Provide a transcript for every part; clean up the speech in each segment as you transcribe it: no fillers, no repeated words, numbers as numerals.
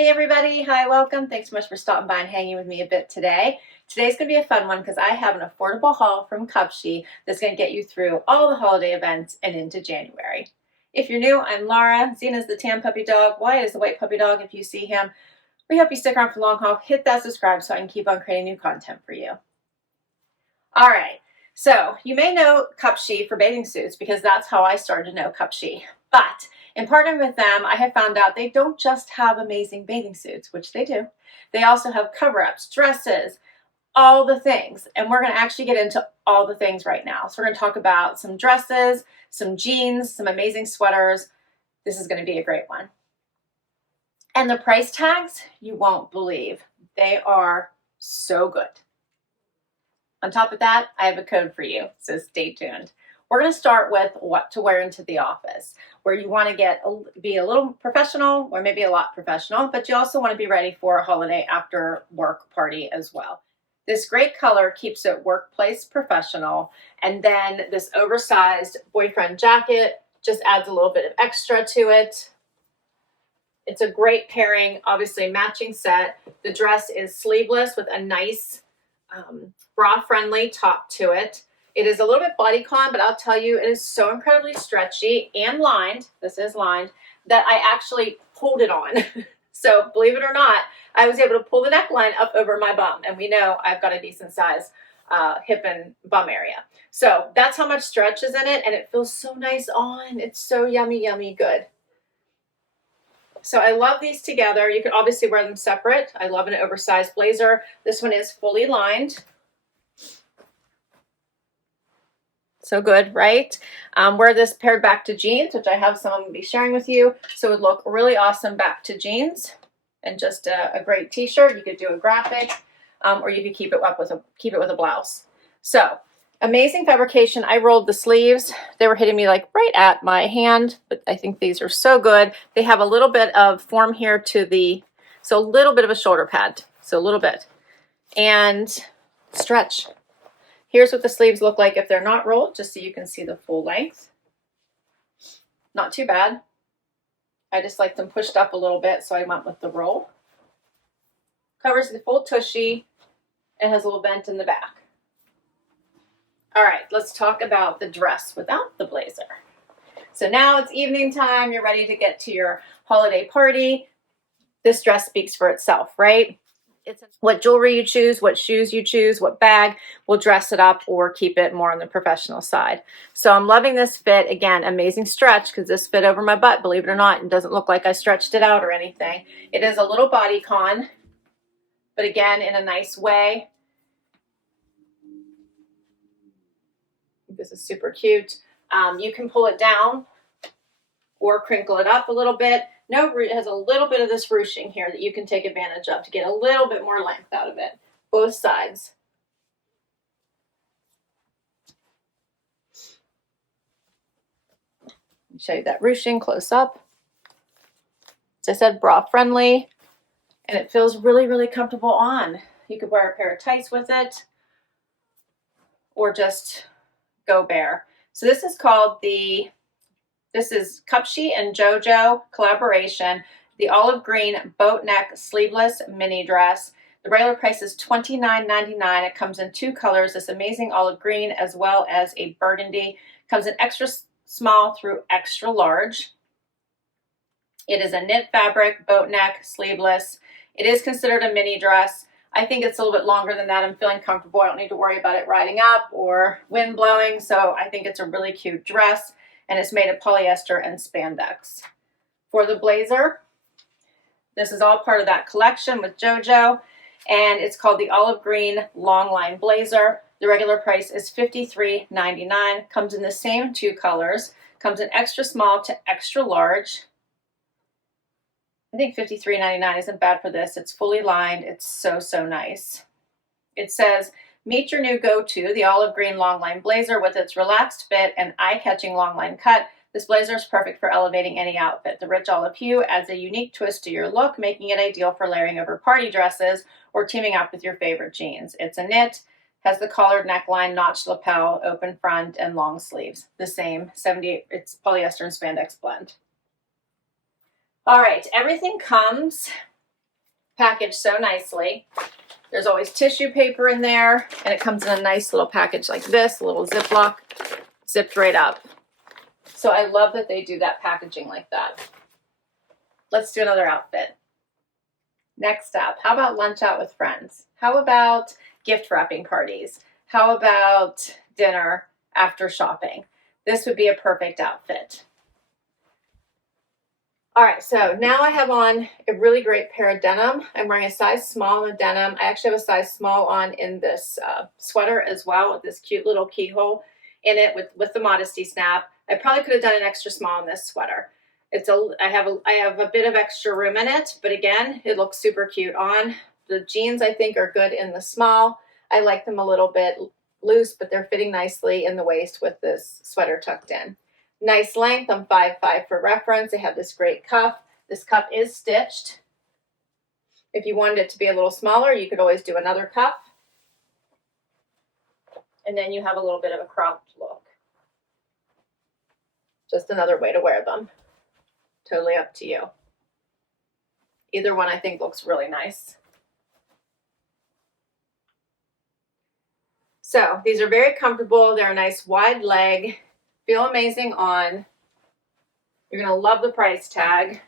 Hey everybody, hi, welcome. Thanks so much for stopping by and hanging with me a bit today. Today's going to be a fun one because I have an affordable haul from Cupshe that's going to get you through all the holiday events and into January. If you're new, I'm Laura. Zena's the tan puppy dog. Wyatt is the white puppy dog if you see him. We hope you stick around for the long haul. Hit that subscribe so I can keep on creating new content for you. All right, so you may know Cupshe for bathing suits because that's how I started to know Cupshe. But in partnering with them, I have found out they don't just have amazing bathing suits, which they do. They also have cover-ups, dresses, all the things. And we're going to actually get into all the things right now. So we're going to talk about some dresses, some jeans, some amazing sweaters. This is going to be a great one. And the price tags, you won't believe. They are so good. On top of that, I have a code for you, so stay tuned. We're going to start with what to wear into the office, where you want to be a little professional or maybe a lot professional, but you also want to be ready for a holiday after work party as well. This great color keeps it workplace professional, and then this oversized boyfriend jacket just adds a little bit of extra to it. It's a great pairing, obviously matching set. The dress is sleeveless with a nice bra-friendly top to it. It is a little bit bodycon, but I'll tell you, it is so incredibly stretchy and lined, this is lined, that I actually pulled it on. So believe it or not, I was able to pull the neckline up over my bum, and we know I've got a decent size hip and bum area. So that's how much stretch is in it, and it feels so nice on. It's so yummy, yummy good. So I love these together. You can obviously wear them separate. I love an oversized blazer. This one is fully lined. So good, right? Wear this paired back to jeans, which I have some I'm going to be sharing with you. So it would look really awesome back to jeans and just a great t-shirt. You could do a graphic, or you could keep it with a blouse. So amazing fabrication. I rolled the sleeves. They were hitting me like right at my hand, but I think these are so good. They have a little bit of form here to so a little bit of a shoulder pad, so a little bit, and stretch. Here's what the sleeves look like if they're not rolled, just so you can see the full length. Not too bad. I just like them pushed up a little bit, so I went with the roll. Covers the full tushy and has a little vent in the back. All right, let's talk about the dress without the blazer. So now it's evening time. You're ready to get to your holiday party. This dress speaks for itself, right? It's what jewelry you choose, what shoes you choose, what bag will dress it up or keep it more on the professional side. So I'm loving this fit. Again, amazing stretch because this fit over my butt, believe it or not. It doesn't look like I stretched it out or anything. It is a little bodycon, but again, in a nice way. This is super cute. You can pull it down or crinkle it up a little bit. No, it has a little bit of this ruching here that you can take advantage of to get a little bit more length out of it, both sides. Let me show you that ruching close up. As I said, bra friendly, and it feels really, really comfortable on. You could wear a pair of tights with it or just go bare. So this is called this is Cupshe and JoJo collaboration, the olive green boat neck sleeveless mini dress. The regular price is $29.99. It comes in two colors, this amazing olive green as well as a burgundy. It comes in extra small through extra large. It is a knit fabric, boat neck, sleeveless. It is considered a mini dress. I think it's a little bit longer than that. I'm feeling comfortable. I don't need to worry about it riding up or wind blowing. So I think it's a really cute dress, and it's made of polyester and spandex. For the blazer, this is all part of that collection with JoJo, and it's called the olive green long line blazer. The regular price is $53.99. Comes in the same two colors. Comes in extra small to extra large. I think $53.99 isn't bad for this. It's fully lined. It's so, so nice. It says, meet your new go-to, the olive green long line blazer with its relaxed fit and eye-catching long line cut. This blazer is perfect for elevating any outfit. The rich olive hue adds a unique twist to your look, making it ideal for layering over party dresses or teaming up with your favorite jeans. It's a knit, has the collared neckline, notched lapel, open front, and long sleeves. The same, 78, it's polyester and spandex blend. All right, everything comes packaged so nicely. There's always tissue paper in there, and it comes in a nice little package like this, a little Ziploc, zipped right up. So I love that they do that packaging like that. Let's do another outfit. Next up, how about lunch out with friends? How about gift wrapping parties? How about dinner after shopping? This would be a perfect outfit. All right, so now I have on a really great pair of denim. I'm wearing a size small in the denim. I actually have a size small on in this sweater as well, with this cute little keyhole in it with the modesty snap. I probably could have done an extra small in this sweater. I have a bit of extra room in it, but again, it looks super cute on. The jeans I think are good in the small. I like them a little bit loose, but they're fitting nicely in the waist with this sweater tucked in. Nice length. I'm 5'5" for reference. They have this great cuff. This cuff is stitched. If you wanted it to be a little smaller, you could always do another cuff. And then you have a little bit of a cropped look. Just another way to wear them. Totally up to you. Either one I think looks really nice. So these are very comfortable. They're a nice wide leg. Feel amazing on. You're going to love the price tag.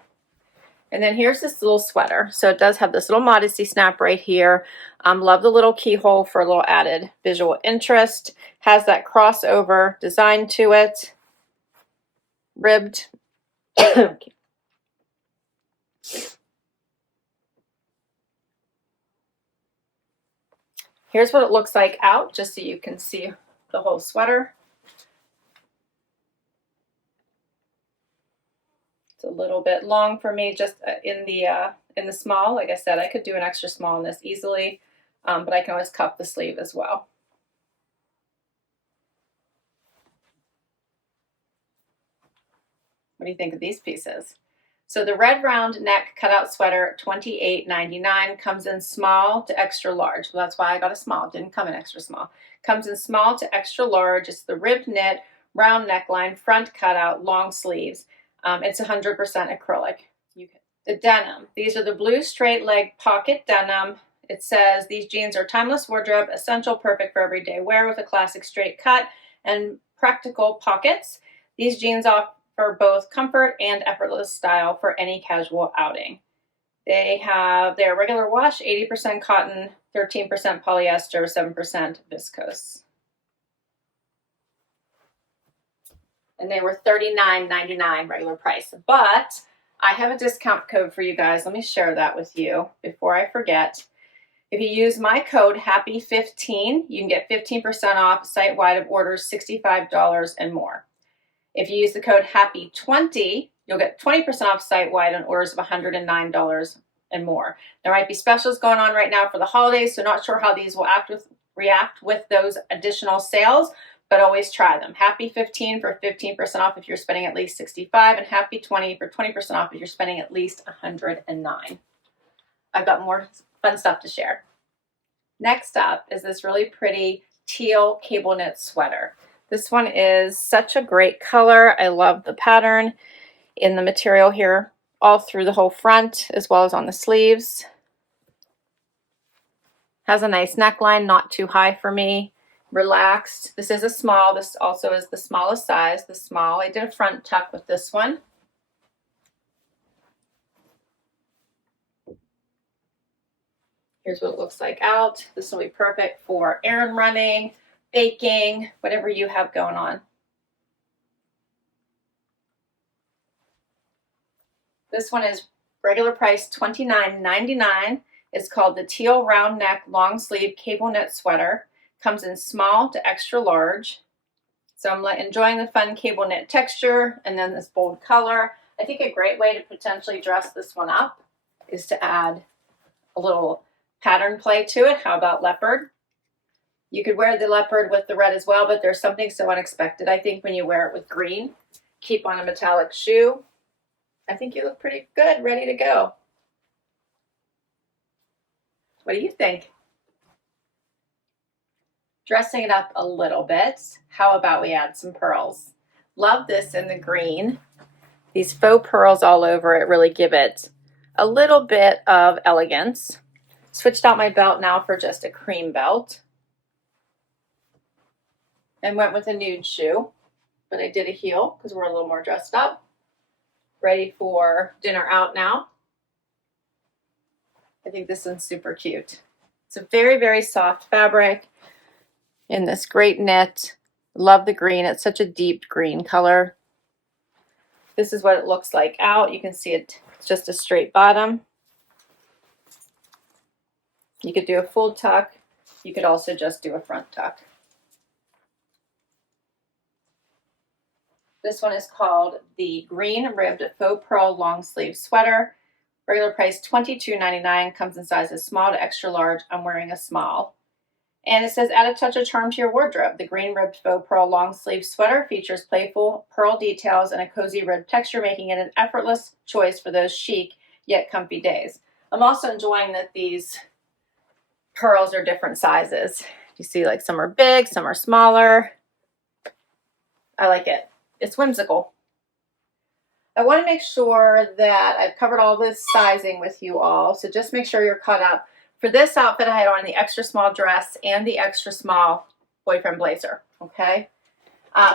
And then here's this little sweater. So it does have this little modesty snap right here. Love the little keyhole for a little added visual interest. Has that crossover design to it. Ribbed. Here's what it looks like out, just so you can see the whole sweater. It's a little bit long for me just in the small. Like I said, I could do an extra small in this easily, but I can always cuff the sleeve as well. What do you think of these pieces? So the red round neck cutout sweater, $28.99, comes in small to extra large. Well, that's why I got a small. It didn't come in extra small. Comes in small to extra large. It's the ribbed knit, round neckline, front cutout, long sleeves. It's 100% acrylic. The denim. These are the blue straight leg pocket denim. It says these jeans are timeless wardrobe, essential, perfect for everyday wear with a classic straight cut and practical pockets. These jeans offer both comfort and effortless style for any casual outing. They're regular wash, 80% cotton, 13% polyester, 7% viscose. And they were $39.99 regular price. But I have a discount code for you guys. Let me share that with you before I forget. If you use my code HAPPY15, you can get 15% off site-wide of orders $65 and more. If you use the code HAPPY20, you'll get 20% off site-wide on orders of $109 and more. There might be specials going on right now for the holidays, so not sure how these will react with those additional sales, but always try them. HAPPY15 for 15% off if you're spending at least $65, and HAPPY20 for 20% off if you're spending at least $109. I've got more fun stuff to share. Next up is this really pretty teal cable knit sweater. This one is such a great color. I love the pattern in the material here, all through the whole front as well as on the sleeves. Has a nice neckline, not too high for me. Relaxed. This is a small. This also is the smallest size, the small. I did a front tuck with this one. Here's what it looks like out. This will be perfect for errand running, baking, whatever you have going on. This one is regular price $29.99. It's called the teal round neck long sleeve cable knit sweater. Comes in small to extra large. So I'm enjoying the fun cable knit texture and then this bold color. I think a great way to potentially dress this one up is to add a little pattern play to it. How about leopard? You could wear the leopard with the red as well, but there's something so unexpected, I think, when you wear it with green. Keep on a metallic shoe. I think you look pretty good, ready to go. What do you think? Dressing it up a little bit. How about we add some pearls? Love this in the green. These faux pearls all over it really give it a little bit of elegance. Switched out my belt now for just a cream belt. And went with a nude shoe, but I did a heel because we're a little more dressed up. Ready for dinner out now. I think this one's super cute. It's a very, very soft fabric in this great knit. Love the green. It's such a deep green color. This is what it looks like out. You can see it's just a straight bottom. You could do a full tuck. You could also just do a front tuck. This one is called the Green Ribbed Faux Pearl Long Sleeve Sweater. Regular price $22.99. Comes in sizes small to extra large. I'm wearing a small. And it says, add a touch of charm to your wardrobe. The Green Ribbed Faux Pearl Long Sleeve Sweater features playful pearl details and a cozy rib texture, making it an effortless choice for those chic yet comfy days. I'm also enjoying that these pearls are different sizes. You see, like some are big, some are smaller. I like it. It's whimsical. I want to make sure that I've covered all this sizing with you all, so just make sure you're caught up. For this outfit, I had on the extra small dress and the extra small boyfriend blazer, okay?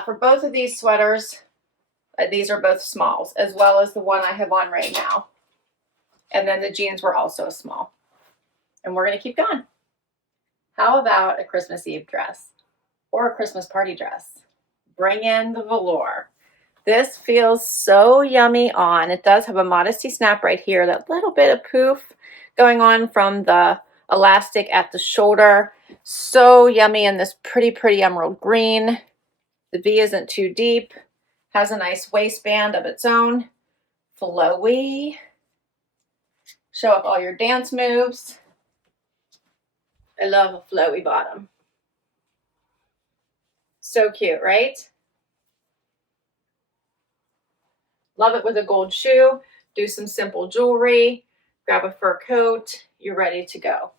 For both of these sweaters, these are both smalls, as well as the one I have on right now. And then the jeans were also a small. And we're going to keep going. How about a Christmas Eve dress or a Christmas party dress? Bring in the velour. This feels so yummy on. It does have a modesty snap right here, that little bit of poof going on from the elastic at the shoulder. So yummy in this pretty, pretty emerald green. The V isn't too deep. Has a nice waistband of its own. Flowy. Show up all your dance moves. I love a flowy bottom. So cute, right? Love it with a gold shoe. Do some simple jewelry. Grab a fur coat. You're ready to go.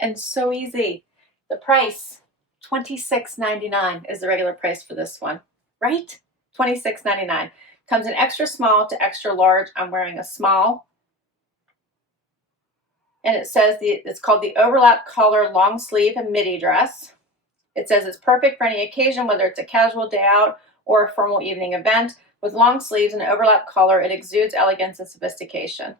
And so easy. The price, $26.99 is the regular price for this one, right? $26.99. Comes in extra small to extra large. I'm wearing a small. And it says it's called the Overlap Collar Long Sleeve and Midi Dress. It says it's perfect for any occasion, whether it's a casual day out or a formal evening event. With long sleeves and an overlap collar, it exudes elegance and sophistication.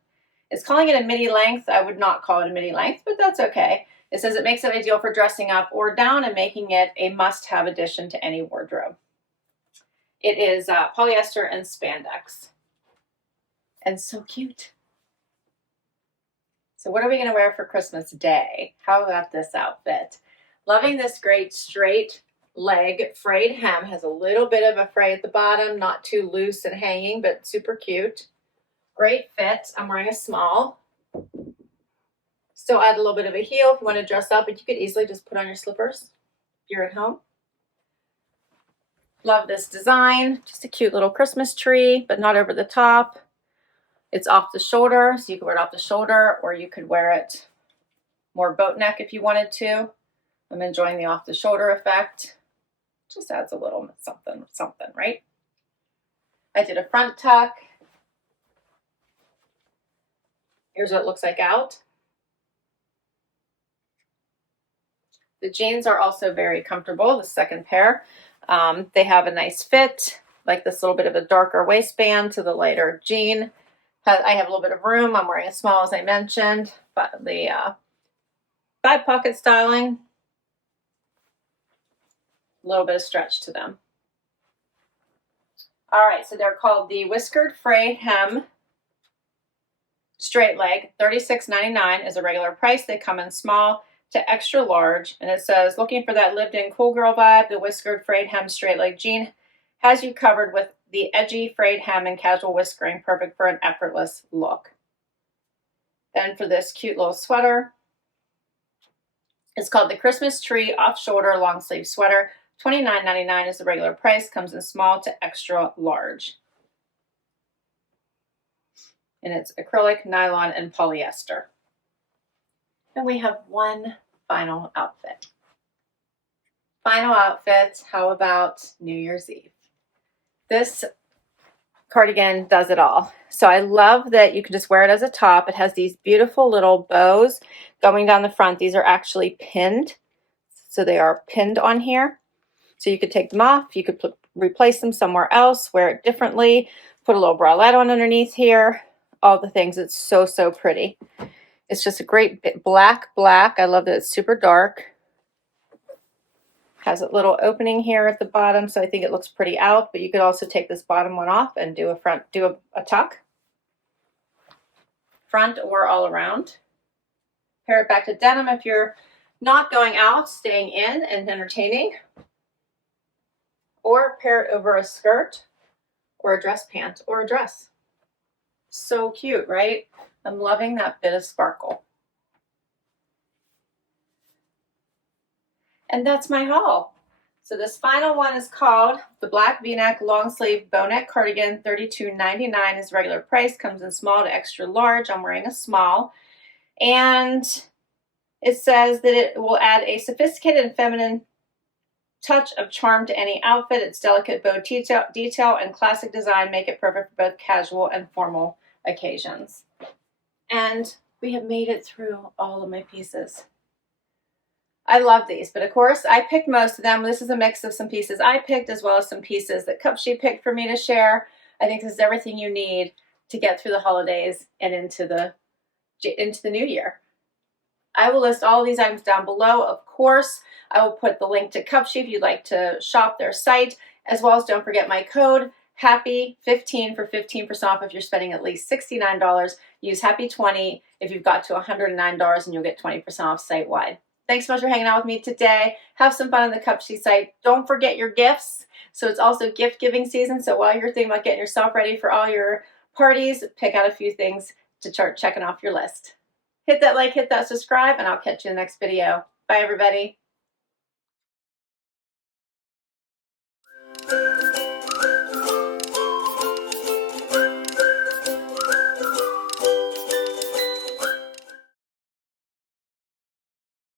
It's calling it a midi length. I would not call it a midi length, but that's okay. It says it makes it ideal for dressing up or down and making it a must-have addition to any wardrobe. It is polyester and spandex. And so cute. So what are we going to wear for Christmas Day? How about this outfit? Loving this great straight leg frayed hem. Has a little bit of a fray at the bottom, not too loose and hanging, but super cute. Great fit. I'm wearing a small. Still add a little bit of a heel if you want to dress up, but you could easily just put on your slippers if you're at home. Love this design. Just a cute little Christmas tree, but not over the top. It's off the shoulder, so you could wear it off the shoulder, or you could wear it more boat neck if you wanted to. I'm enjoying the off the shoulder effect. Just adds a little something, right? I did a front tuck. Here's what it looks like out. The jeans are also very comfortable, the second pair. They have a nice fit, like this little bit of a darker waistband to the lighter jean. I have a little bit of room. I'm wearing a small, as I mentioned, but the side pocket styling, a little bit of stretch to them. All right, so they're called the Whiskered Frayed Hem Straight Leg. $36.99 is a regular price. They come in small to extra large, and it says, looking for that lived-in cool girl vibe, the Whiskered Frayed Hem Straight Leg jean has you covered with the edgy frayed hem and casual whiskering, perfect for an effortless look. Then for this cute little sweater, it's called the Christmas Tree Off-Shoulder Long Sleeve Sweater. $29.99 is the regular price, comes in small to extra large. And it's acrylic, nylon, and polyester. And we have one final outfit. Final outfit, how about New Year's Eve? This cardigan does it all. So I love that you can just wear it as a top. It has these beautiful little bows going down the front. These are actually pinned. So they are pinned on here. So you could take them off. You could replace them somewhere else, wear it differently, put a little bralette on underneath here, all the things. It's so, so pretty. It's just a great black. I love that it's super dark. Has a little opening here at the bottom, so I think it looks pretty out, but you could also take this bottom one off and do a tuck, front or all around. Pair it back to denim if you're not going out, staying in and entertaining, or pair it over a skirt or a dress pant or a dress. So cute, right? I'm loving that bit of sparkle. And that's my haul. So this final one is called the Black V-neck long sleeve bow neck cardigan. $32.99 is regular price. Comes in small to extra large. I'm wearing a small. And it says that it will add a sophisticated and feminine touch of charm to any outfit. Its delicate bow detail and classic design make it perfect for both casual and formal occasions. And we have made it through all of my pieces. I love these, but of course I picked most of them. This is a mix of some pieces I picked as well as some pieces that Cupshe picked for me to share. I think this is everything you need to get through the holidays and into the new year. I will list all of these items down below. Of course, I will put the link to Cupshe if you'd like to shop their site, as well as don't forget my code HAPPY15 for 15% off if you're spending at least $69. Use HAPPY20 if you've got to $109 and you'll get 20% off site-wide. Thanks so much for hanging out with me today. Have some fun on the Cupshe site. Don't forget your gifts. So it's also gift giving season. So while you're thinking about getting yourself ready for all your parties, pick out a few things to start checking off your list. Hit that like, hit that subscribe, and I'll catch you in the next video. Bye, everybody.